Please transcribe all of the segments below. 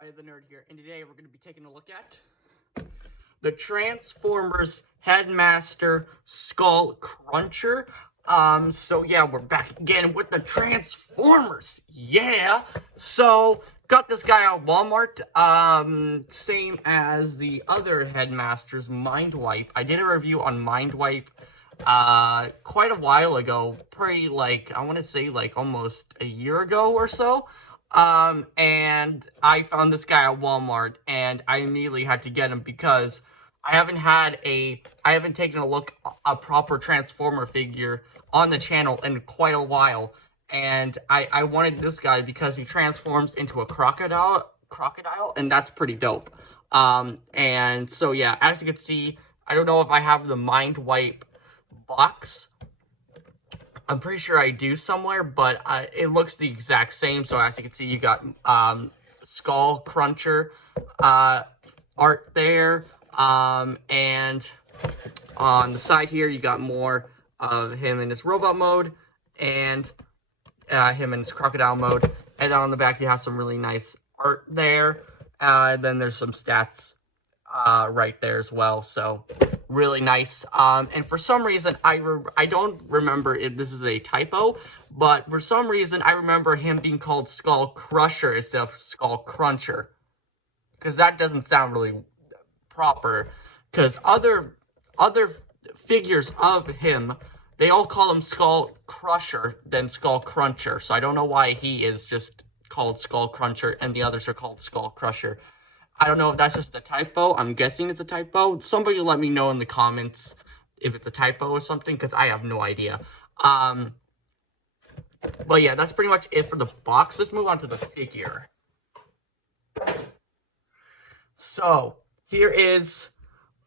Ryan the Nerd here, and today we're going to be taking a look at the Transformers Headmaster Skullcruncher. So yeah, we're back again with the Transformers. Yeah. So got this guy at Walmart. Same as the other Headmasters, Mind Wipe. I did a review on Mind Wipe quite a while ago, probably like I want to say like almost a year ago or so. And I found this guy at Walmart, and I immediately had to get him because I haven't taken a look at a proper Transformer figure on the channel in quite a while, and I wanted this guy because he transforms into a crocodile, and that's pretty dope. And so yeah, as you can see, I don't know if I have the Mind Wipe box. I'm pretty sure I do somewhere, but it looks the exact same. So as you can see, you got Skullcruncher art there, and on the side here, you got more of him in his robot mode, and him in his crocodile mode. And then on the back, you have some really nice art there. Then there's some stats right there as well, so really nice. And for some reason, I don't remember if this is a typo, but for some reason, I remember him being called Skullcrusher instead of Skullcruncher, because that doesn't sound really proper, because other figures of him, they all call him Skullcrusher than Skullcruncher, so I don't know why he is just called Skullcruncher and the others are called Skullcrusher. I don't know if that's just a typo. I'm guessing it's a typo. Somebody let me know in the comments if it's a typo or something, because I have no idea. But yeah, that's pretty much it for the box. Let's move on to the figure. So, here is,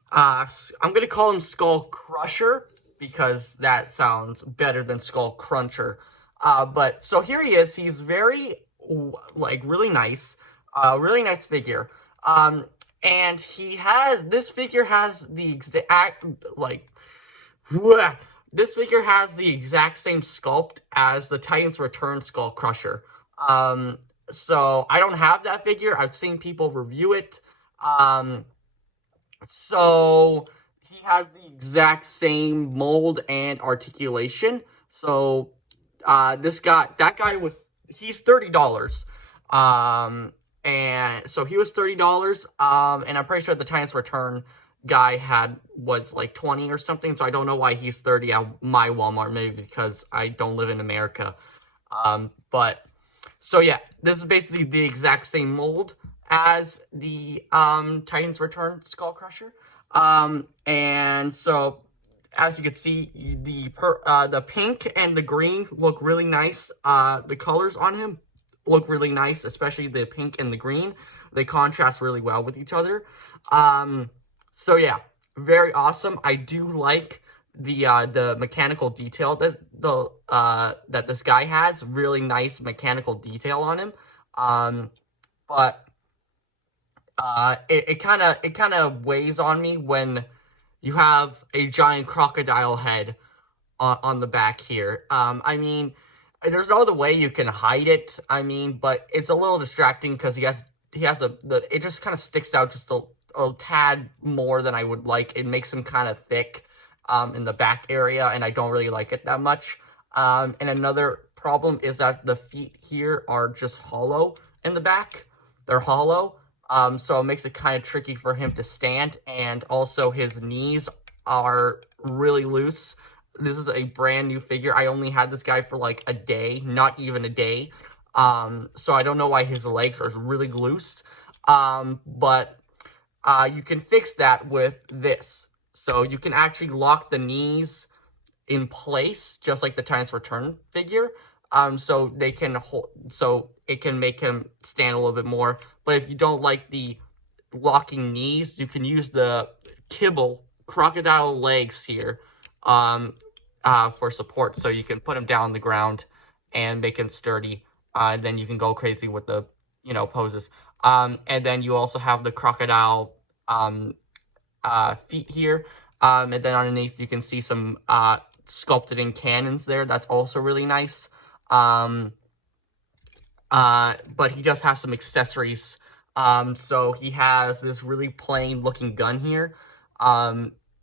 I'm going to call him Skullcrusher, because that sounds better than Skullcruncher. But, so here he is. He's very, like, really nice figure. And this figure has the exact, this figure has the exact same sculpt as the Titans Return Skullcrusher. So I don't have that figure. I've seen people review it. So he has the exact same mold and articulation. So, he's $30. And so he was $30, and I'm pretty sure the Titans Return guy was like 20 or something, so I don't know why he's 30 at my Walmart, maybe because I don't live in America. But, so yeah, this is basically the exact same mold as the Titans Return Skullcrusher. And so, as you can see, the pink and the green look really nice. The colors on him look really nice, especially the pink and the green. They contrast really well with each other. So yeah, very awesome. I do like the mechanical detail that this guy has. Really nice mechanical detail on him. But it kind of weighs on me when you have a giant crocodile head on the back here. I mean, there's no other way you can hide it, but it's a little distracting because it just kind of sticks out just a tad more than I would like. It makes him kind of thick in the back area, and I don't really like it that much. And another problem is that the feet here are just hollow in the back. They're hollow, so it makes it kind of tricky for him to stand, and also his knees are really loose. This is a brand new figure. I only had this guy for like a day, not even a day. So I don't know why his legs are really loose. But you can fix that with this. So you can actually lock the knees in place, just like the Titans Return figure. So they can it can make him stand a little bit more. But if you don't like the locking knees, you can use the kibble crocodile legs here. For support, so you can put him down on the ground and make him sturdy. Then you can go crazy with the, poses. And then you also have the crocodile, feet here. And then underneath you can see some, sculpted in cannons there. That's also really nice. But he does have some accessories So he has this really plain looking gun here.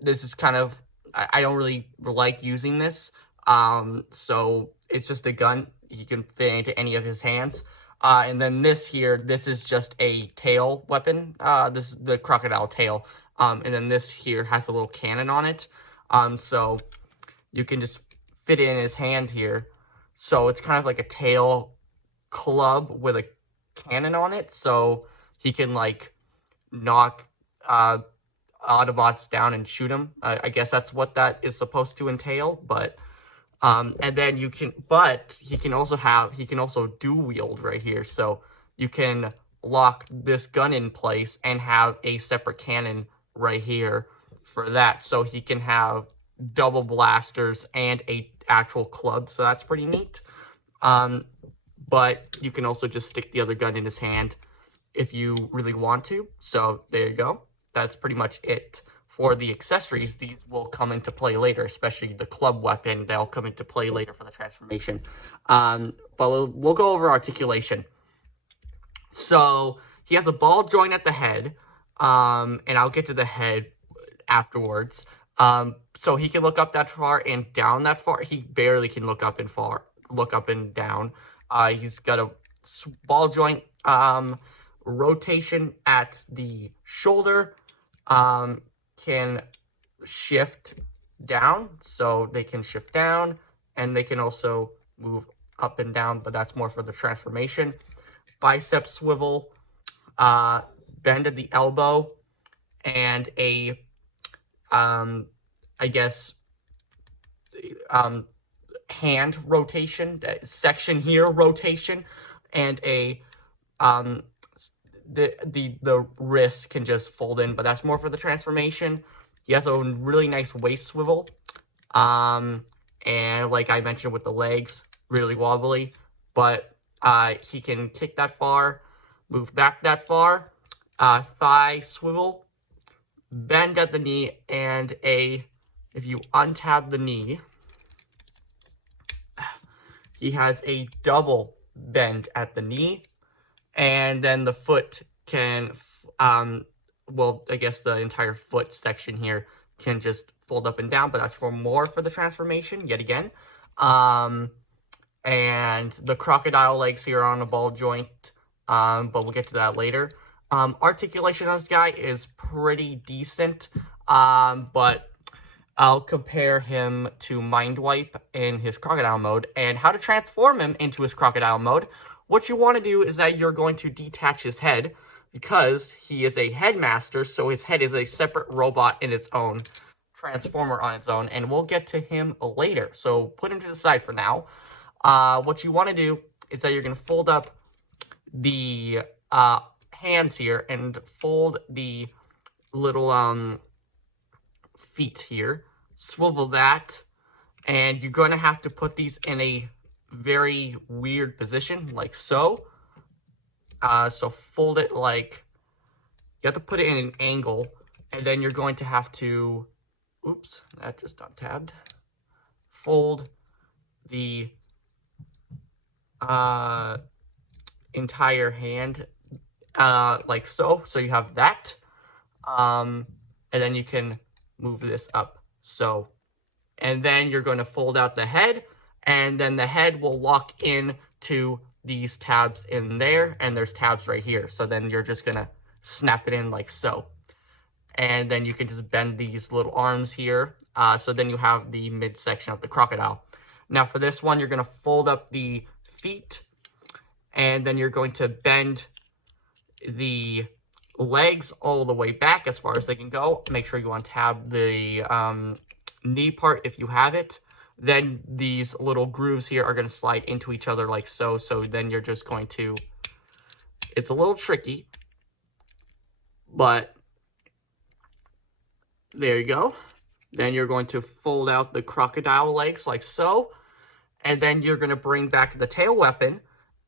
This is kind of, I don't really like using this. So it's just a gun. He can fit into any of his hands. And then this here, this is just a tail weapon. This is the crocodile tail. And then this here has a little cannon on it. So you can just fit it in his hand here. So it's kind of like a tail club with a cannon on it. So he can, like, knock Autobots down and shoot them. I guess that's what that is supposed to entail. But and then he can also dual wield right here. So you can lock this gun in place and have a separate cannon right here for that. So he can have double blasters and a actual club. So that's pretty neat. But you can also just stick the other gun in his hand if you really want to. So there you go. That's pretty much it. For the accessories, these will come into play later, especially the club weapon. They'll come into play later for the transformation. But we'll go over articulation. So he has a ball joint at the head, and I'll get to the head afterwards. So he can look up that far and down that far. He barely can look up and down. He's got a ball joint, rotation at the shoulder. Can shift down, so they can shift down, and they can also move up and down, but that's more for the transformation. Bicep swivel, bend at the elbow, and a, I guess, hand rotation, section here rotation, and a, the wrist can just fold in, but that's more for the transformation. He has a really nice waist swivel. And like I mentioned with the legs, really wobbly, but he can kick that far, move back that far. Thigh swivel, bend at the knee, and if you untab the knee, he has a double bend at the knee. And then the foot can, well, I guess the entire foot section here can just fold up and down, but that's for the transformation, yet again. And the crocodile legs here are on a ball joint, but we'll get to that later. Articulation on this guy is pretty decent, but I'll compare him to Mind Wipe in his crocodile mode, and how to transform him into his crocodile mode. What you want to do is that you're going to detach his head, because he is a headmaster, so his head is a separate robot in its own, transformer on its own, and we'll get to him later. So put him to the side for now. What you want to do is that you're going to fold up the hands here and fold the little feet here, swivel that, and you're going to have to put these in a very weird position, like so. So fold it like, you have to put it in an angle, and then you're going to have to, oops, that just untabbed, fold the entire hand like so. So you have that, and then you can move this up, so, and then you're going to fold out the head, and then the head will lock in to these tabs in there, and there's tabs right here. So then you're just gonna snap it in like so. And then you can just bend these little arms here. So then you have the midsection of the crocodile. Now for this one, you're gonna fold up the feet, and then you're going to bend the legs all the way back as far as they can go. Make sure you untab the knee part if you have it. Then these little grooves here are going to slide into each other like so. So then you're just going to, it's a little tricky, but there you go. Then you're going to fold out the crocodile legs like so. And then you're going to bring back the tail weapon.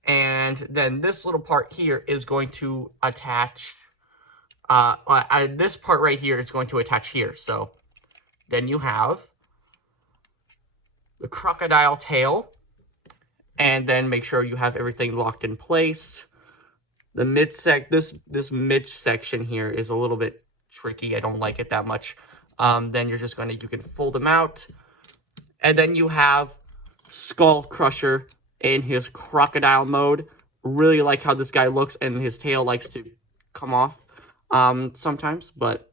And then this little part here is going to attach, this part right here is going to attach here. So then you have the crocodile tail, and then make sure you have everything locked in place. The this mid section here is a little bit tricky. I don't like it that much. Then you're just you can fold them out. And then you have Skullcrusher in his Crocodile Mode. Really like how this guy looks, and his tail likes to come off sometimes, but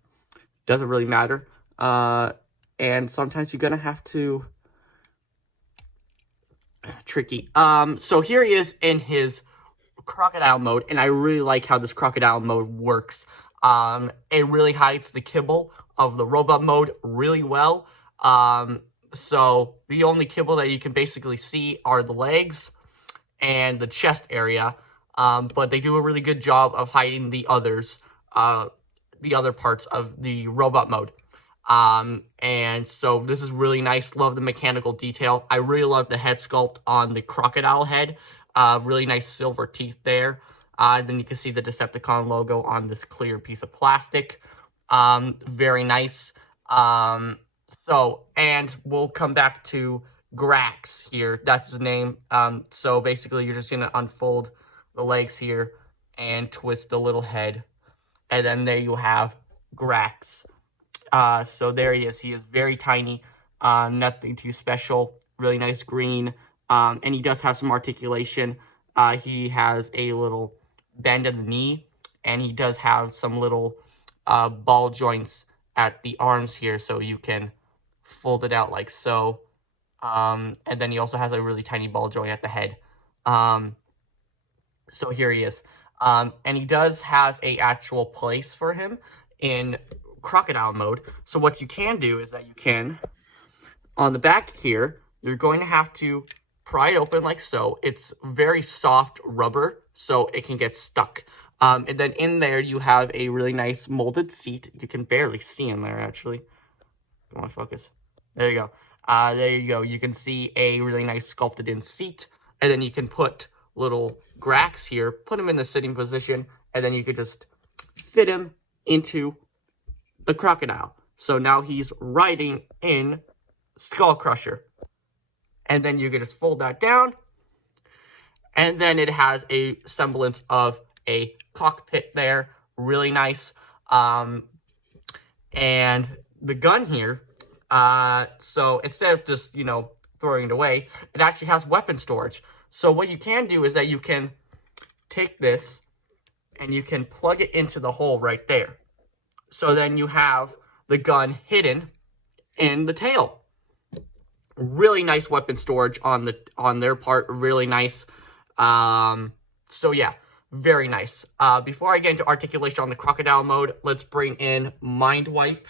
doesn't really matter. And sometimes you're gonna have to... Tricky. So here he is in his Crocodile Mode, and I really like how this Crocodile Mode works. It really hides the kibble of the Robot Mode really well. So the only kibble that you can basically see are the legs and the chest area. But they do a really good job of hiding the other parts of the Robot Mode. And so this is really nice. Love the mechanical detail. I really love the head sculpt on the crocodile head. Really nice silver teeth there. Then you can see the Decepticon logo on this clear piece of plastic. Very nice. And we'll come back to Grax here. That's his name. So basically you're just gonna unfold the legs here and twist the little head. And then there you have Grax. So there he is. He is very tiny, nothing too special, really nice green, and he does have some articulation. He has a little bend of the knee, and he does have some little ball joints at the arms here, so you can fold it out like so. And then he also has a really tiny ball joint at the head. So here he is. And he does have a actual place for him in Crocodile Mode. So what you can do is that you can, on the back here, you're going to have to pry it open like so. It's very soft rubber, so it can get stuck. And then in there, you have a really nice molded seat. You can barely see in there, actually. Come on, focus. There you go. There you go. You can see a really nice sculpted in seat. And then you can put little Grax here, put him in the sitting position, and then you could just fit him into the crocodile. So now he's riding in Skullcrusher. And then you can just fold that down. And then it has a semblance of a cockpit there. Really nice. And the gun here, so instead of just, throwing it away, it actually has weapon storage. So what you can do is that you can take this and you can plug it into the hole right there. So then you have the gun hidden in the tail. Really nice weapon storage on their part. Really nice. So yeah, very nice. Before I get into articulation on the Crocodile Mode, let's bring in Mind Wipe.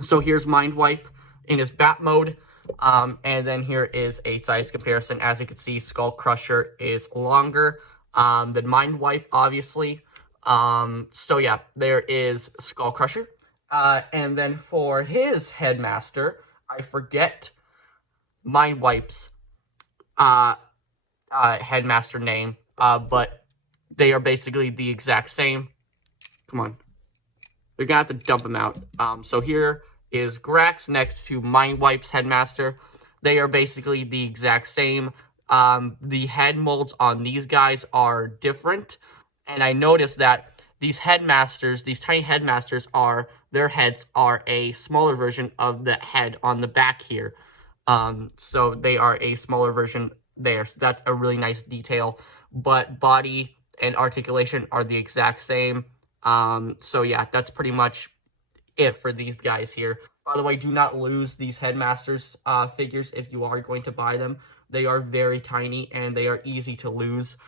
So here's Mind Wipe in his Bat Mode. And then here is a size comparison. As you can see, Skullcrusher is longer than Mind Wipe, obviously. So yeah, there is Skullcrusher. And then for his Headmaster, I forget Mind Wipe's Headmaster name, but they are basically the exact same. Come on. They're gonna have to dump them out. So here is Grax next to Mind Wipe's Headmaster. They are basically the exact same. The head molds on these guys are different. And I noticed that these Headmasters, these tiny Headmasters, their heads are a smaller version of the head on the back here. So they are a smaller version there. So that's a really nice detail. But body and articulation are the exact same. So yeah, that's pretty much it for these guys here. By the way, do not lose these Headmasters figures if you are going to buy them. They are very tiny and they are easy to lose.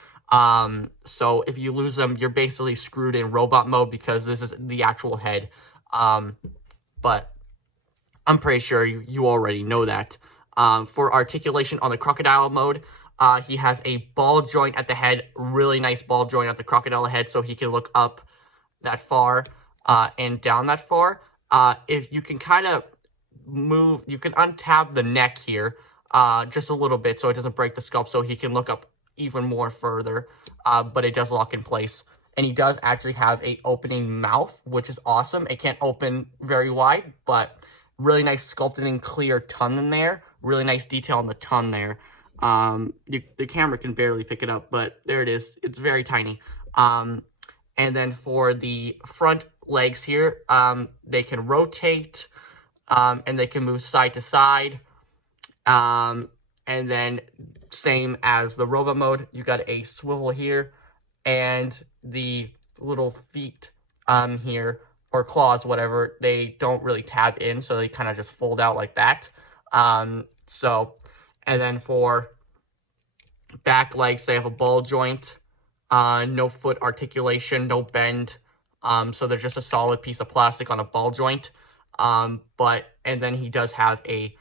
So if you lose them, you're basically screwed in robot mode because this is the actual head. But I'm pretty sure you already know that. For articulation on the Crocodile Mode, he has a ball joint at the head, really nice ball joint at the crocodile head, so he can look up that far and down that far. If you can kind of move, you can untab the neck here just a little bit so it doesn't break the sculpt, so he can look up even more further, but it does lock in place. And he does actually have a opening mouth, which is awesome. It can't open very wide, but really nice sculpted and clear tongue in there. Really nice detail on the tongue there. The camera can barely pick it up, but there it is. It's very tiny. And then for the front legs here, they can rotate, and they can move side to side. And then same as the robot mode, you got a swivel here, and the little feet here, or claws, whatever, they don't really tab in, so they kind of just fold out like that. And then for back legs, they have a ball joint, no foot articulation, no bend, so they're just a solid piece of plastic on a ball joint. And then he does have a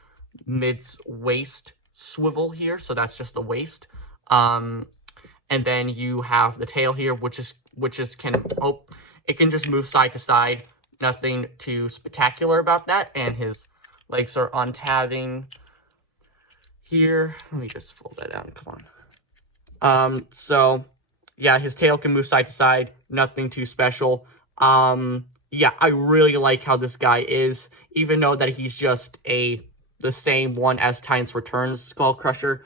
mid-waist swivel here, so that's just the waist. And then you have the tail here, which it can just move side to side. Nothing too spectacular about that. And his legs are on tabbing here. Let me just fold that down. Come on. So yeah, his tail can move side to side. Nothing too special. Yeah, I really like how this guy is, even though that he's just the same one as Titans Returns Skullcruncher.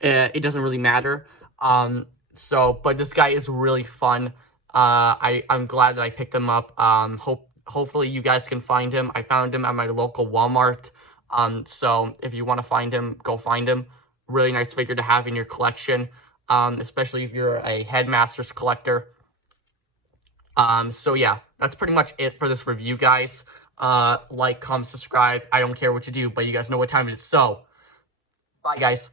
It doesn't really matter. But this guy is really fun. I'm glad that I picked him up. Hopefully you guys can find him. I found him at my local Walmart. So if you want to find him, go find him. Really nice figure to have in your collection, especially if you're a Headmasters collector. So yeah, that's pretty much it for this review, guys. Like, comment, subscribe. I don't care what you do, but you guys know what time it is. So, bye, guys.